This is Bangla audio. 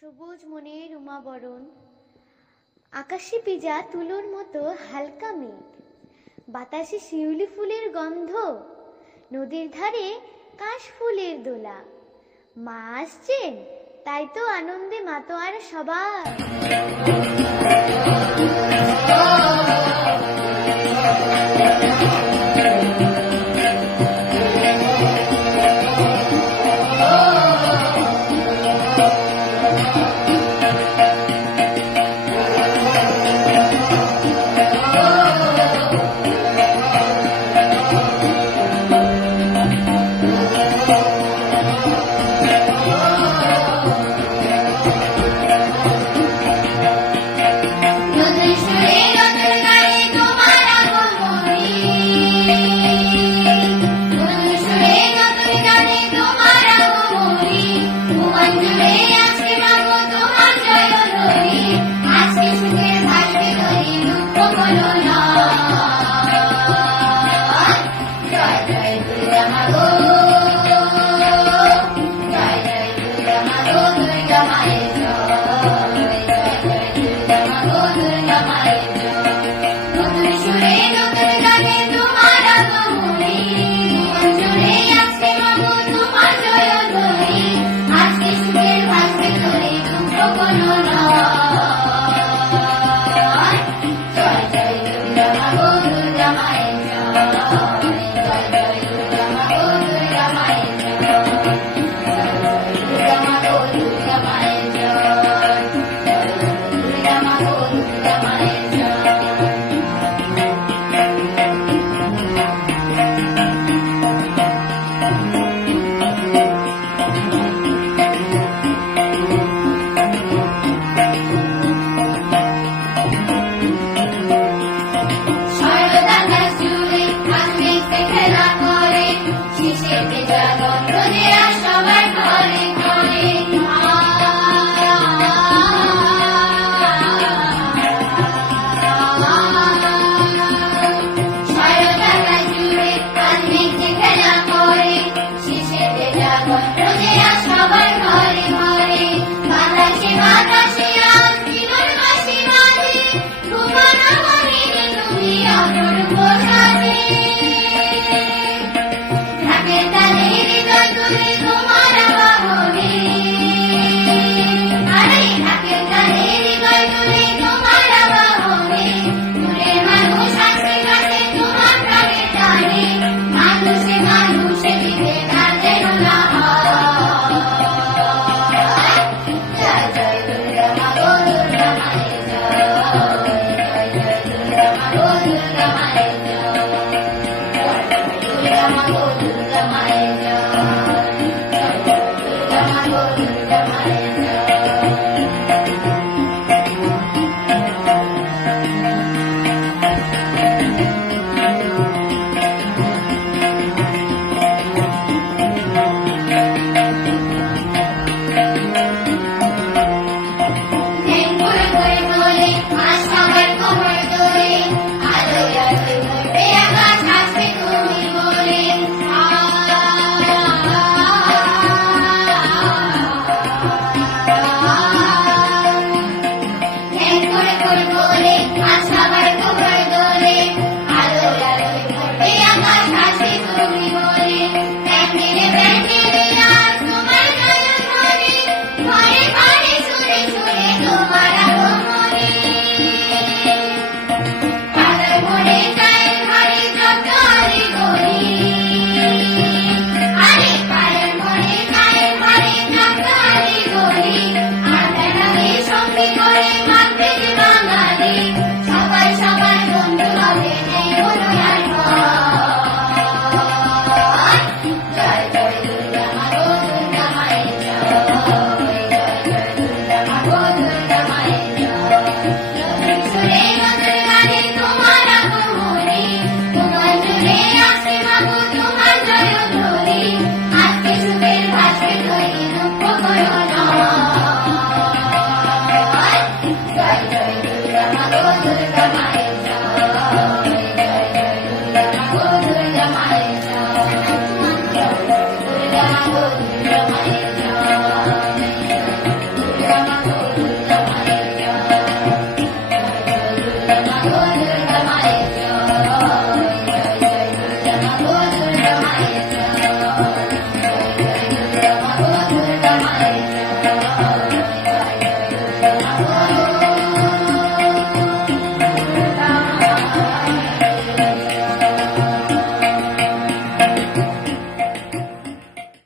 সবুজ মনের উমাবরণ। আকাশে পিজা তুলোর মতো হালকা মেঘ। বাতাসে শিউলি ফুলের গন্ধ। নদীর ধারে কাশ ফুলের দোলা। মা আসছেন, তাই তো আনন্দে মাতোয়ারা সবার। Hare Hare Rama, Rama,